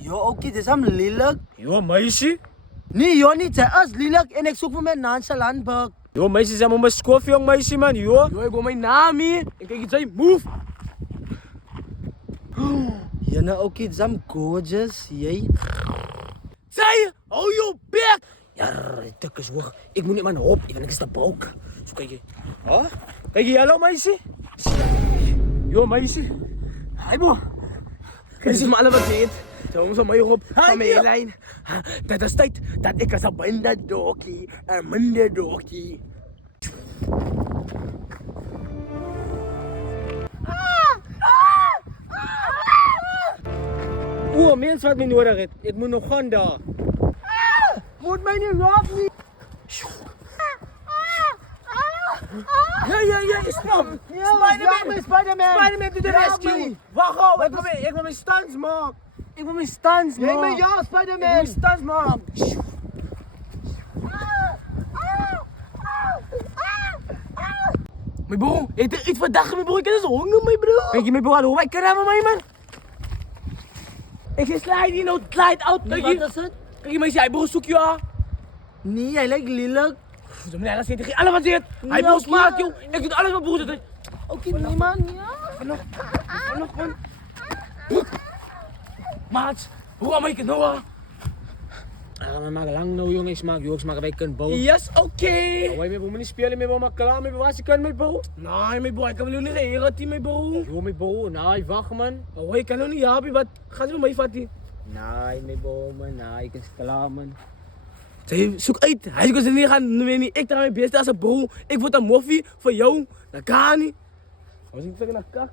Jo, oké, dit is hem lelijk. Yo, meisje. Nee, joh, niet. Hij is lelijk en ik zoek voor mijn nonchalant bak. Yo, meisje, zeg maar mijn skof, jong meisje, man. Yo. Yo, ik wil mijn naam hier. En kijk, het zei move. Ja, nou oké, dit is hem gorgeous. Jij? Zei je? Hou je bek. Ja, dik is hoog. Ik moet niet mijn hoop. Ik ben niks te broek. Zo, kijk je. Huh? Kijk je, hallo, meisje. Yo, meisje. Hey, bro. Kijk eens maar alle wat dit. Zo, zo mij op. Van mijn lijn. Dat is tijd dat ik als een bende dokie. Een minder dokie. Oeh, mens wat mij nodig heeft. Ik moet nog gaan daar. Moet mij niet raken, niet. Ja, stop. Spider-Man. Spider-Man to the rescue. Wacht al, ik wil mijn stunts maken. Ik wil mijn stunts Jij maken. bent ja, Ik wil Spider-Man. mijn stunts maken. Mijn bro, eet er iets voor dagen, mijn bro. Ik heb dus honger, mijn bro. Kijk je, mijn broer, hoe wij kunnen hebben, mij, man? Ik ga slide in, slide out. Kijk Wat je, is het? kijk je, mijn zei, bro, zoek je aan. Nee, hij lijkt lelijk. Zo meneer, dat zit er alles wat zit. Hij wil smaak, joh. Ik doe alles wat broer zit. Oké, nee man, ja. Nog, man. Maat, hoe ga ik het nou aan? We maken lang nou, jongen. Ik smaak wij kunnen bouwen. Yes, oké. Wij moeten niet spelen, we maar klaar met wat ze kunnen met bouwen. Nee, mijn bro, ik kan wel niet reageren, team, mijn bro. Yo, mijn broer, nee, wacht, man. Oh, ik kan nog niet hebben, wat gaat ze met mij vatten? Nee, mijn broer, man. Nee, ik is klaar, man. Zeg, zoek uit. Hij zoekt ze niet gaan, weet niet. Ik draai mijn best als een bro. Ik word een moffie voor jou. Dat kan niet. Als ik zeg naar kak.